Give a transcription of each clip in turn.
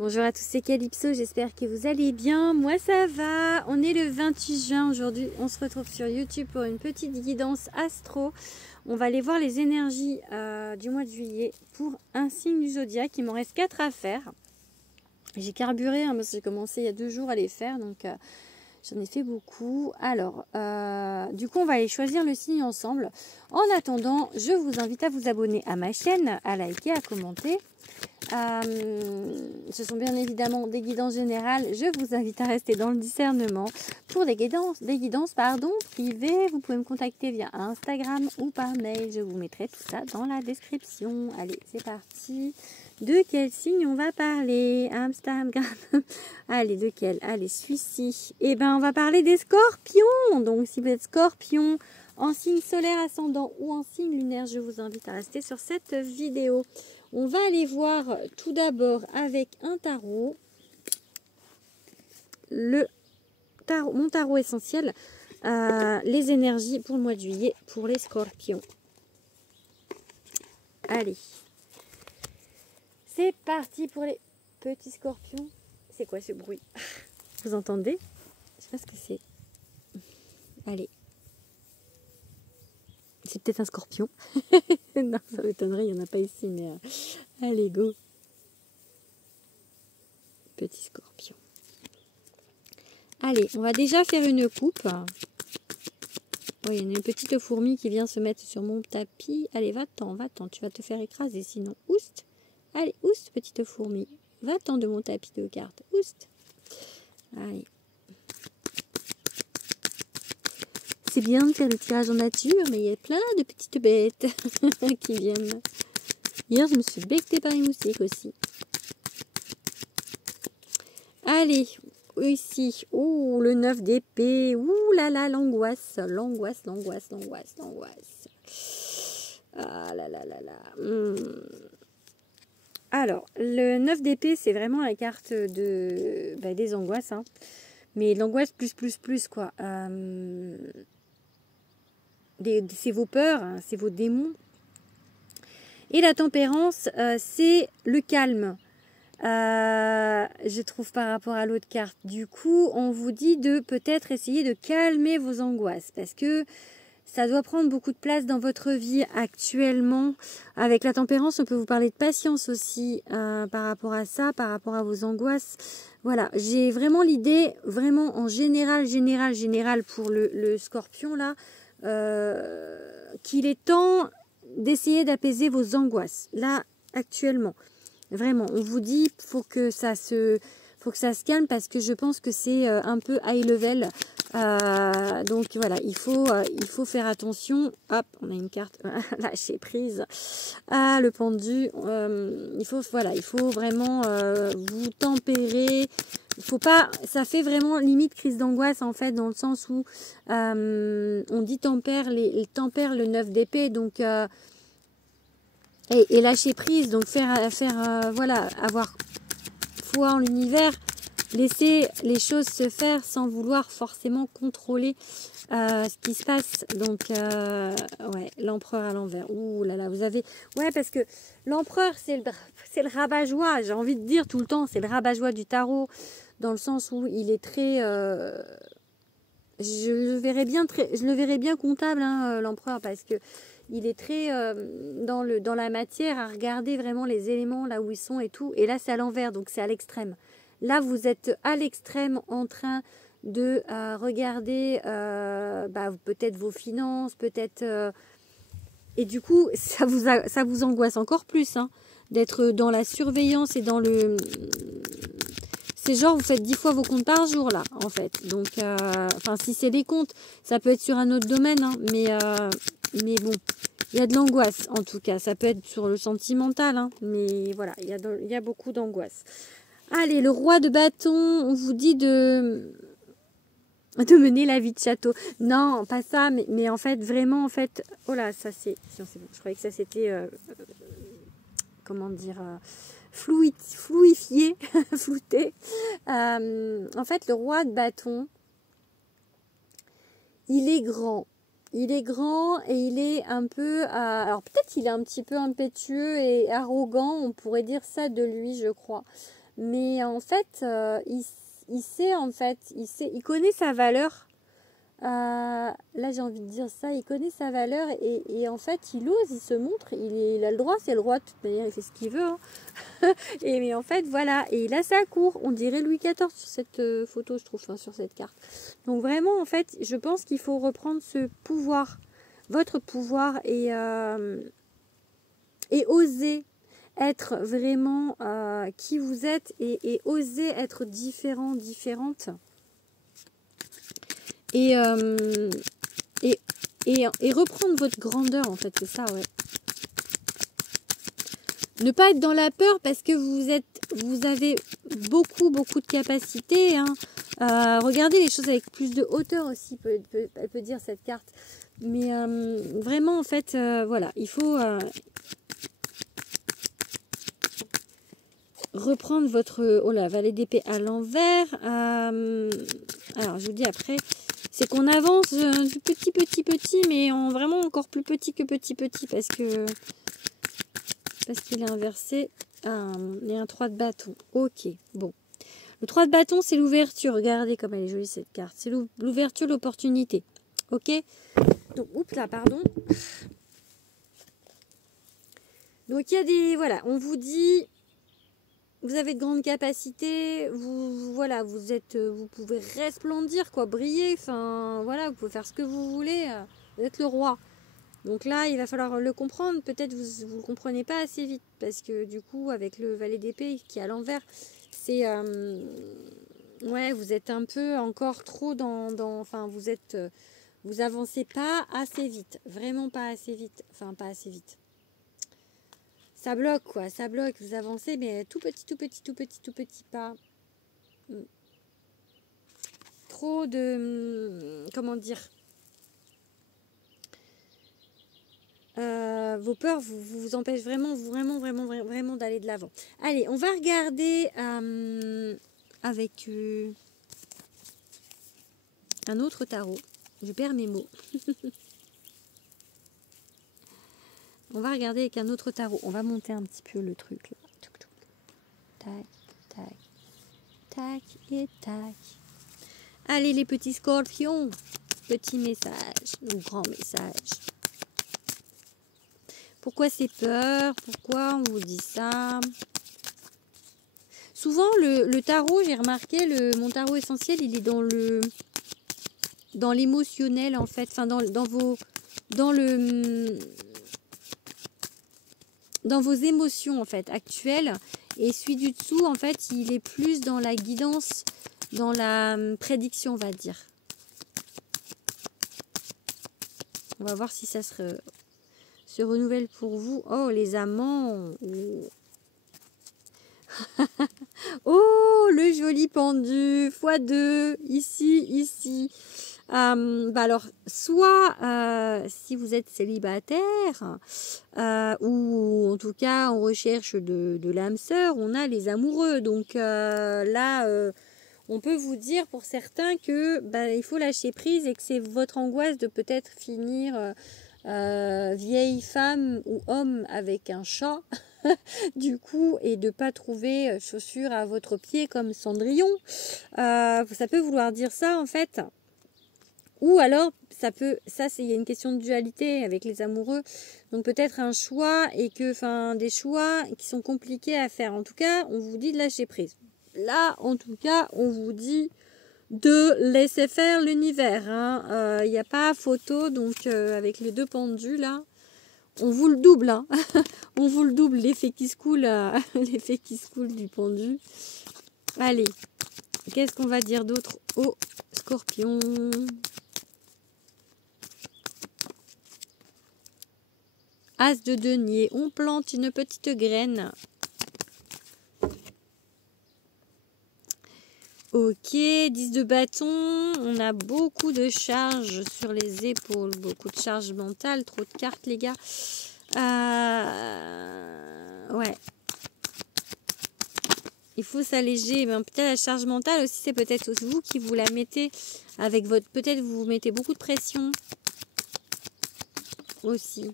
Bonjour à tous, c'est Calypso, j'espère que vous allez bien. Moi ça va, on est le 28 juin aujourd'hui, on se retrouve sur YouTube pour une petite guidance astro. On va aller voir les énergies du mois de juillet pour un signe du zodiaque. Il m'en reste 4 à faire. J'ai carburé parce que j'ai commencé il y a 2 jours à les faire, donc j'en ai fait beaucoup. Alors, du coup on va aller choisir le signe ensemble. En attendant, je vous invite à vous abonner à ma chaîne, à liker, à commenter. Ce sont bien évidemment des guidances générales. Je vous invite à rester dans le discernement. Pour des guidances privées, vous pouvez me contacter via Instagram ou par mail. Je vous mettrai tout ça dans la description. Allez, c'est parti. De quel signe on va parler? Instagram. Allez, de quel? Allez, celui-ci. Eh bien, on va parler des scorpions. Donc, si vous êtes scorpion, en signe solaire ascendant ou en signe lunaire, je vous invite à rester sur cette vidéo. On va aller voir tout d'abord avec un tarot, mon tarot essentiel, les énergies pour le mois de juillet pour les scorpions. Allez, c'est parti pour les petits scorpions. C'est quoi ce bruit? Vous entendez? Je sais pas ce que c'est. Allez. C'est peut-être un scorpion. Non, ça m'étonnerait, il n'y en a pas ici, mais allez, go. Petit scorpion. Allez, on va déjà faire une coupe. Oui, il y a une petite fourmi qui vient se mettre sur mon tapis. Allez, va-t'en, tu vas te faire écraser sinon. Oust. Allez, oust, petite fourmi. Va-t'en de mon tapis de cartes. Oust. Allez. C'est bien de faire le tirage en nature, mais il y a plein de petites bêtes qui viennent. Hier, je me suis bectée par les moustiques aussi. Allez, ici. Oh, le 9 d'épée. Ouh là là, l'angoisse. L'angoisse. Ah là là là là. Alors, le 9 d'épée, c'est vraiment la carte des angoisses. Hein. Mais l'angoisse plus, quoi. C'est vos peurs, hein, c'est vos démons. Et la tempérance, c'est le calme. Je trouve par rapport à l'autre carte. Du coup, on vous dit de peut-être essayer de calmer vos angoisses. Parce que ça doit prendre beaucoup de place dans votre vie actuellement. Avec la tempérance, on peut vous parler de patience aussi par rapport à ça, par rapport à vos angoisses. Voilà, j'ai vraiment l'idée, vraiment en général pour le scorpion là, qu'il est temps d'essayer d'apaiser vos angoisses là actuellement. Vraiment, on vous dit faut que ça se calme parce que je pense que c'est un peu high level. Donc voilà, il faut faire attention. Hop, on a une carte lâcher prise. Le pendu. Il faut vraiment vous tempérer. Il faut pas, ça fait vraiment limite crise d'angoisse en fait dans le sens où on dit tempère le 9 d'épée donc et lâcher prise donc voilà, avoir foi en l'univers, laisser les choses se faire sans vouloir forcément contrôler ce qui se passe. Donc ouais, l'empereur à l'envers. Ouh là là, vous avez, ouais, parce que l'empereur c'est le rabat-joie, j'ai envie de dire tout le temps, c'est le rabat-joie du tarot. Dans le sens où il est très... je le verrais bien comptable, hein, l'empereur, parce que il est très dans la matière, à regarder vraiment les éléments là où ils sont et tout. Et là, c'est à l'envers, donc c'est à l'extrême. Là, vous êtes à l'extrême en train de regarder peut-être vos finances, peut-être... et du coup, ça vous angoisse encore plus, hein, d'être dans la surveillance et dans le... C'est genre, vous faites 10 fois vos comptes par jour, là, en fait. Donc, enfin, si c'est des comptes, ça peut être sur un autre domaine, hein, mais bon, il y a de l'angoisse, en tout cas. Ça peut être sur le sentimental, hein, mais voilà, il y a beaucoup d'angoisse. Allez, le roi de bâton, on vous dit de mener la vie de château. Non, pas ça, mais en fait, vraiment, en fait... Oh là, ça c'est... C'est bon, je croyais que ça c'était... comment dire... flouifié, flouté. En fait, le roi de bâton, il est grand. Il est grand et il est un peu... alors peut-être il est un petit peu impétueux et arrogant, on pourrait dire ça de lui, je crois. Mais en fait, il sait, il connaît sa valeur. Là, j'ai envie de dire ça, il connaît sa valeur et en fait, il ose, il se montre, il a le droit, c'est le roi, de toute manière, il fait ce qu'il veut. Hein. Mais en fait, voilà, et il a sa cour, on dirait Louis XIV sur cette photo, je trouve, hein, sur cette carte. Donc vraiment, en fait, je pense qu'il faut reprendre ce pouvoir, votre pouvoir, et oser être vraiment qui vous êtes et oser être différent, différente. Et reprendre votre grandeur, en fait, c'est ça, ouais. Ne pas être dans la peur parce que vous avez beaucoup de capacités. Hein. Regardez les choses avec plus de hauteur aussi, elle peut dire cette carte. Mais vraiment, en fait, voilà, il faut reprendre votre... Oh là, valet d'épée à l'envers. Alors, je vous dis après... C'est qu'on avance du petit, mais en vraiment encore plus petit que petit, parce qu'il est inversé. Il y a un 3 de bâton. Ok, bon. Le 3 de bâton, c'est l'ouverture. Regardez comme elle est jolie cette carte. C'est l'ouverture, l'opportunité. Ok. Donc, oups là, pardon. Donc, il y a des... Voilà, on vous dit... Vous avez de grandes capacités, voilà, vous pouvez resplendir, quoi, briller, enfin, voilà, vous pouvez faire ce que vous voulez, vous êtes le roi. Donc là, il va falloir le comprendre, peut-être vous ne le comprenez pas assez vite, parce que du coup, avec le valet d'épée qui est à l'envers, c'est, ouais, vous êtes un peu encore trop enfin, vous avancez pas assez vite, vraiment pas assez vite, enfin, pas assez vite. Ça bloque, quoi, ça bloque, vous avancez, mais tout petit pas. Trop de... Comment dire, vos peurs vous empêchent vraiment d'aller de l'avant. Allez, on va regarder avec un autre tarot. Je perds mes mots. On va regarder avec un autre tarot. On va monter un petit peu le truc là. Tac, tac, tac et tac. Allez les petits scorpions. Petit message ou grand message. Pourquoi c'est peur? Pourquoi on vous dit ça? Souvent le tarot, j'ai remarqué, mon tarot essentiel, il est dans l'émotionnel en fait. Enfin dans vos émotions en fait actuelles, et celui du dessous en fait il est plus dans la guidance, dans la prédiction, on va dire. On va voir si ça se renouvelle pour vous. Oh les amants. Oh le joli pendu x2 ici. Alors, soit si vous êtes célibataire ou en tout cas en recherche de l'âme sœur, on a les amoureux. Donc là, on peut vous dire pour certains que il faut lâcher prise et que c'est votre angoisse de peut-être finir vieille femme ou homme avec un chat. Du coup, et de pas trouver chaussures à votre pied comme Cendrillon. Ça peut vouloir dire ça en fait. Ou alors, il y a une question de dualité avec les amoureux. Donc peut-être un choix des choix qui sont compliqués à faire. En tout cas, on vous dit de lâcher prise. Là, en tout cas, on vous dit de laisser faire l'univers. Il n'y a pas photo, donc avec les deux pendus là, on vous le double. Hein. On vous le double, l'effet qui se coule, l'effet qui se coule du pendu. Allez, qu'est-ce qu'on va dire d'autre aux scorpions? As de denier, on plante une petite graine. Ok, 10 de bâton, on a beaucoup de charges sur les épaules, beaucoup de charges mentales, trop de cartes les gars. Ouais. Il faut s'alléger, peut-être la charge mentale aussi, c'est peut-être vous qui vous la mettez avec votre... Peut-être vous mettez beaucoup de pression aussi.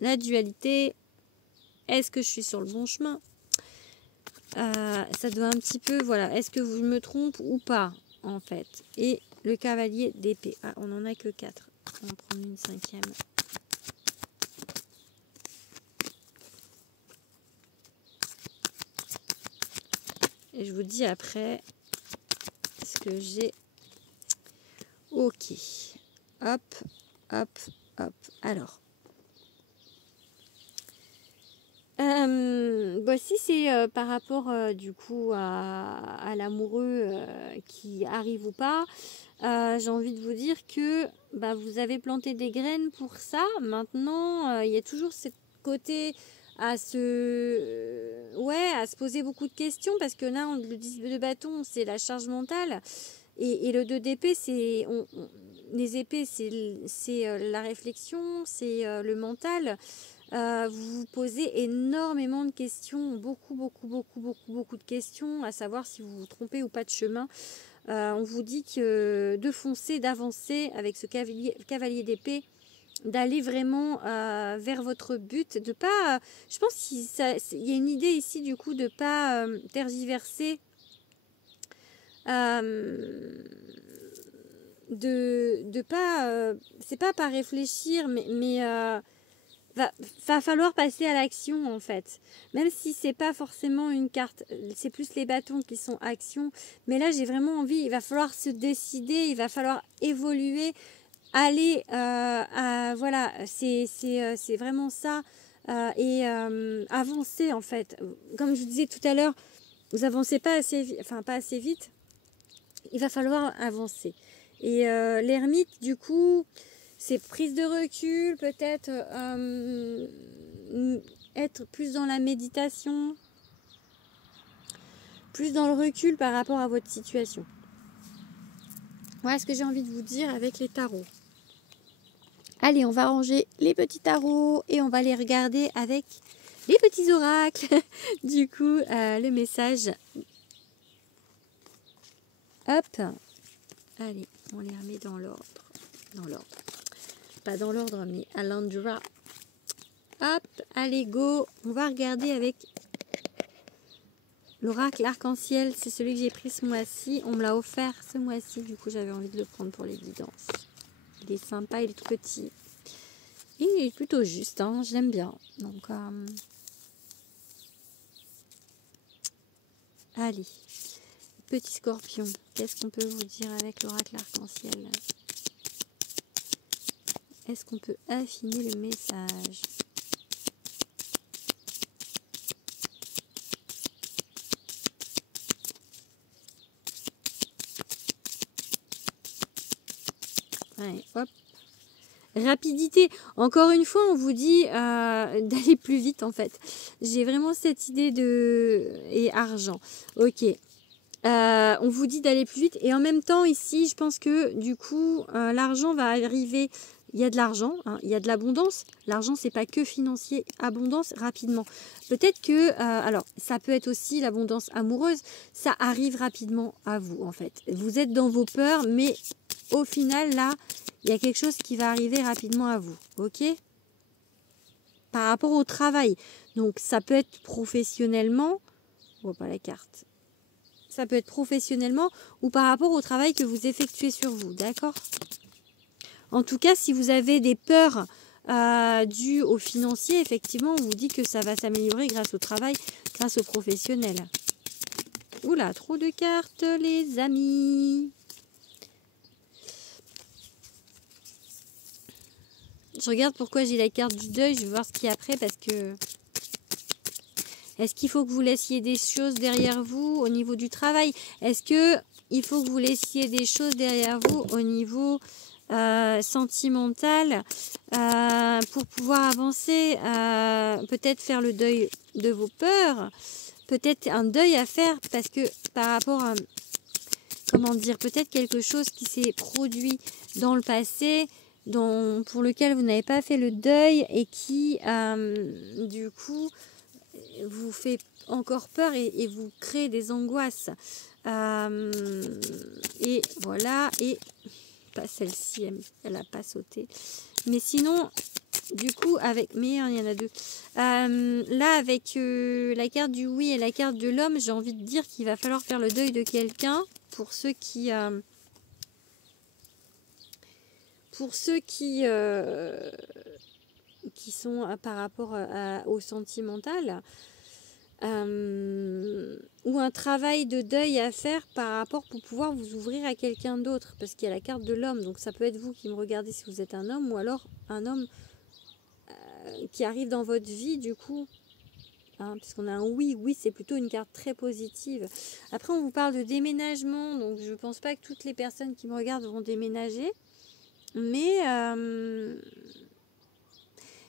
La dualité, est-ce que je suis sur le bon chemin? ça doit un petit peu, voilà, est-ce que je me trompe ou pas, en fait. Et le cavalier d'épée. Ah, on n'en a que 4. On va en prendre une 5e. Et je vous dis après ce que j'ai. Ok. Hop, hop, hop. Alors. Voici, c'est par rapport du coup à l'amoureux qui arrive ou pas. J'ai envie de vous dire que bah, vous avez planté des graines pour ça. Maintenant, il y a toujours ce côté à à se poser beaucoup de questions parce que là, le 10 de bâton, c'est la charge mentale. Et le 2 d'épée, c'est les épées, c'est la réflexion, c'est le mental. Vous vous posez énormément de questions, beaucoup de questions, à savoir si vous vous trompez ou pas de chemin. On vous dit que de foncer, d'avancer avec ce cavalier d'épée, d'aller vraiment vers votre but, de pas. Je pense qu'il y a une idée ici du coup de pas tergiverser, de pas. C'est pas réfléchir, mais va falloir passer à l'action en fait. Même si c'est pas forcément une carte, c'est plus les bâtons qui sont action. Mais là j'ai vraiment envie, il va falloir se décider, il va falloir évoluer, aller voilà, c'est vraiment ça. Et avancer en fait. Comme je vous disais tout à l'heure, vous avancez pas assez, pas assez vite. Il va falloir avancer. Et l'ermite du coup, c'est prise de recul, peut-être être plus dans la méditation, plus dans le recul par rapport à votre situation. Voilà ce que j'ai envie de vous dire avec les tarots. Allez, on va ranger les petits tarots et on va les regarder avec les petits oracles. Du coup, le message. Hop. Allez, on les remet dans l'ordre. Dans l'ordre. Pas dans l'ordre, mais à l'endroit. Hop, allez, go. On va regarder avec l'oracle arc-en-ciel. C'est celui que j'ai pris ce mois-ci. On me l'a offert ce mois-ci. Du coup, j'avais envie de le prendre pour les guidances. Il est sympa, il est tout petit. Et il est plutôt juste, hein, je l'aime bien. Donc, allez. Petit scorpion, qu'est-ce qu'on peut vous dire avec l'oracle arc-en-ciel? Est-ce qu'on peut affiner le message? Allez, hop. Rapidité. Encore une fois, on vous dit d'aller plus vite en fait. J'ai vraiment cette idée de... Et argent. Ok. On vous dit d'aller plus vite. Et en même temps, ici, je pense que du coup, l'argent va arriver. Il y a de l'argent, hein, il y a de l'abondance. L'argent, c'est pas que financier. Abondance, rapidement. Peut-être que... alors, ça peut être aussi l'abondance amoureuse. Ça arrive rapidement à vous, en fait. Vous êtes dans vos peurs, mais au final, là, il y a quelque chose qui va arriver rapidement à vous. Ok ? Par rapport au travail. Donc, ça peut être professionnellement. On voit pas la carte. Ça peut être professionnellement ou par rapport au travail que vous effectuez sur vous, d'accord? En tout cas, si vous avez des peurs dues au financier, effectivement, on vous dit que ça va s'améliorer grâce au travail, grâce au professionnel. Oula, trop de cartes, les amis. Je regarde pourquoi j'ai la carte du deuil, je vais voir ce qu'il y a après parce que... Est-ce qu'il faut que vous laissiez des choses derrière vous au niveau du travail? Est-ce qu'il faut que vous laissiez des choses derrière vous au niveau sentimental pour pouvoir avancer? Peut-être faire le deuil de vos peurs. Peut-être un deuil à faire parce que par rapport à... Comment dire? Peut-être quelque chose qui s'est produit dans le passé pour lequel vous n'avez pas fait le deuil et qui, du coup... vous fait encore peur et vous crée des angoisses. Et voilà, et pas celle-ci, elle n'a pas sauté. Mais sinon, du coup, avec... Mais il y en a deux. Là, avec la carte du oui et la carte de l'homme, j'ai envie de dire qu'il va falloir faire le deuil de quelqu'un pour ceux qui... qui sont par rapport au sentimental. Ou un travail de deuil à faire par rapport pour pouvoir vous ouvrir à quelqu'un d'autre, parce qu'il y a la carte de l'homme, donc ça peut être vous qui me regardez si vous êtes un homme, ou alors un homme qui arrive dans votre vie du coup, hein, puisqu'on a un oui, oui c'est plutôt une carte très positive. Après on vous parle de déménagement, donc je pense pas que toutes les personnes qui me regardent vont déménager, mais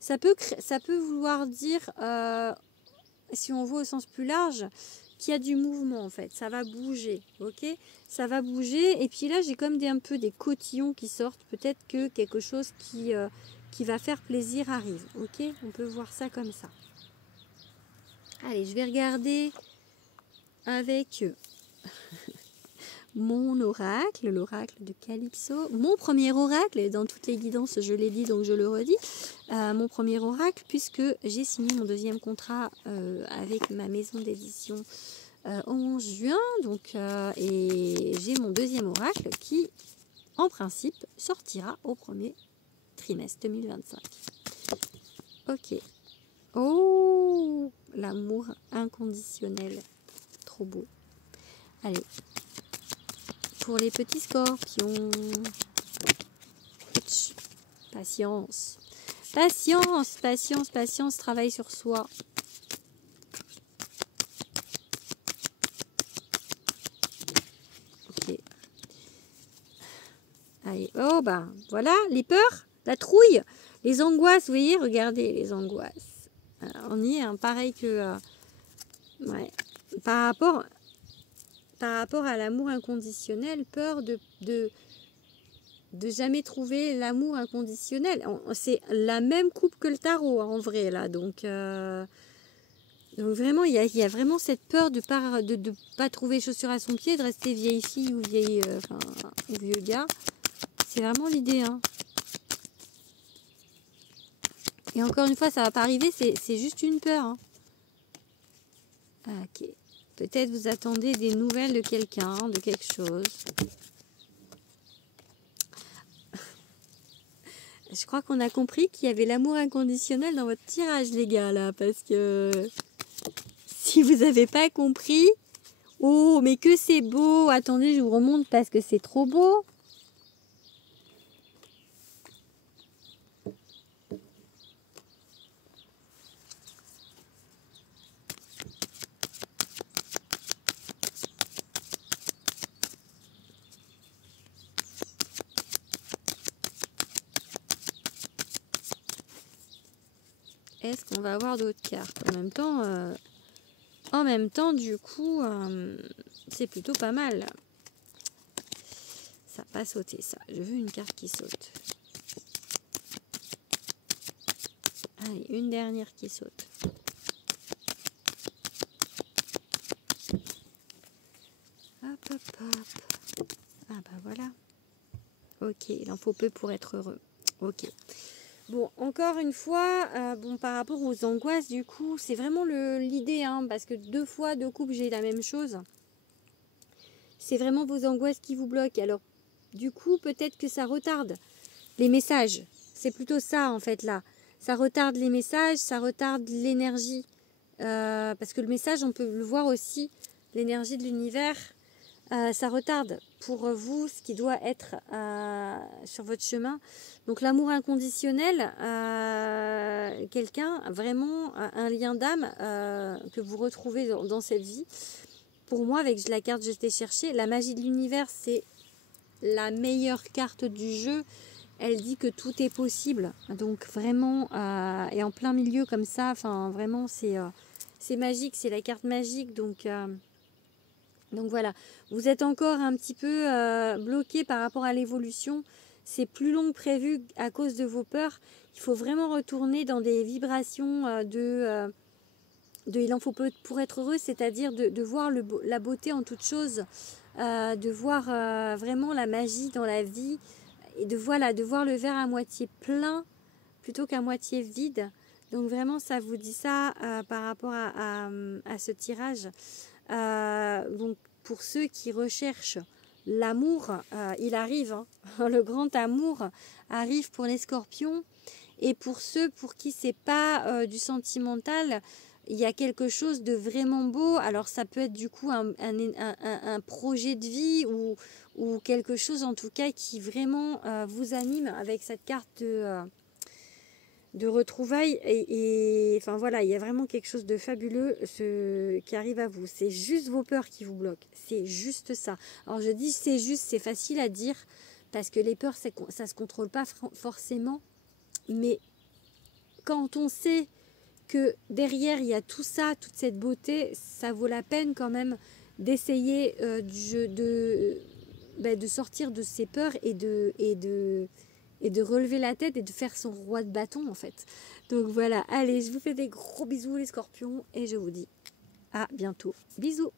ça peut vouloir dire si on voit au sens plus large, qu'il y a du mouvement en fait, ça va bouger, ok, ça va bouger, et puis là j'ai comme un peu des cotillons qui sortent, peut-être que quelque chose qui va faire plaisir arrive, ok, on peut voir ça comme ça. Allez, je vais regarder avec mon oracle, l'oracle de Calypso, mon premier oracle, dans toutes les guidances je l'ai dit donc je le redis, mon premier oracle puisque j'ai signé mon deuxième contrat avec ma maison d'édition au 11 juin, donc, et j'ai mon deuxième oracle qui en principe sortira au premier trimestre 2025. Ok. Oh, l'amour inconditionnel, trop beau. Allez. Pour les petits scorpions, patience, patience, patience, patience, travail sur soi. Ok. Allez, oh bah voilà, les peurs, la trouille, les angoisses, vous voyez, regardez les angoisses. Alors, on y est, hein, pareil que... ouais, par rapport à l'amour inconditionnel, peur de jamais trouver l'amour inconditionnel. C'est la même coupe que le tarot, hein, en vrai, là. Donc vraiment, il y a vraiment cette peur de pas trouver chaussure à son pied, de rester vieille fille ou ou vieux gars. C'est vraiment l'idée, hein. Et encore une fois, ça va pas arriver, c'est juste une peur, hein. Ok. Peut-être vous attendez des nouvelles de quelqu'un, de quelque chose. Je crois qu'on a compris qu'il y avait l'amour inconditionnel dans votre tirage, les gars, là. Parce que si vous n'avez pas compris... Oh, mais que c'est beau! Attendez, je vous remonte parce que c'est trop beau. Est-ce qu'on va avoir d'autres cartes? En même temps, du coup, c'est plutôt pas mal. Ça n'a pas sauté, ça. Je veux une carte qui saute. Allez, une dernière qui saute. Hop, hop, hop. Ah bah voilà. Ok, il en faut peu pour être heureux. Ok. Bon, encore une fois, par rapport aux angoisses, du coup, c'est vraiment l'idée, hein, parce que 2 fois, 2 coupes, j'ai la même chose. C'est vraiment vos angoisses qui vous bloquent. Alors, du coup, peut-être que ça retarde les messages. C'est plutôt ça, en fait, là. Ça retarde les messages, ça retarde l'énergie. Parce que le message, on peut le voir aussi, l'énergie de l'univers. Ça retarde pour vous ce qui doit être sur votre chemin. Donc l'amour inconditionnel, quelqu'un, vraiment un lien d'âme que vous retrouvez dans cette vie. Pour moi, avec la carte que j'étais chercher, la magie de l'univers, c'est la meilleure carte du jeu. Elle dit que tout est possible. Donc vraiment, et en plein milieu comme ça, enfin vraiment c'est magique, c'est la carte magique. Donc voilà, vous êtes encore un petit peu bloqué par rapport à l'évolution. C'est plus long que prévu à cause de vos peurs. Il faut vraiment retourner dans des vibrations de il en faut peu pour être heureux, c'est-à-dire de voir la beauté en toute chose, de voir vraiment la magie dans la vie et de voilà, de voir le verre à moitié plein plutôt qu'à moitié vide. Donc vraiment, ça vous dit ça par rapport à ce tirage. Donc pour ceux qui recherchent l'amour, il arrive, hein. Le grand amour arrive pour les scorpions. Et pour ceux pour qui c'est pas du sentimental, il y a quelque chose de vraiment beau. Alors ça peut être du coup un projet de vie ou quelque chose en tout cas qui vraiment vous anime avec cette carte de retrouvailles. Et enfin voilà, il y a vraiment quelque chose de fabuleux qui arrive à vous. C'est juste vos peurs qui vous bloquent. C'est juste ça. Alors je dis c'est juste, c'est facile à dire parce que les peurs, ça se contrôle pas forcément. Mais quand on sait que derrière il y a tout ça, toute cette beauté, ça vaut la peine quand même d'essayer de sortir de ses peurs et de relever la tête et de faire son roi de bâton en fait. Donc voilà, allez, je vous fais des gros bisous les scorpions et je vous dis à bientôt. Bisous.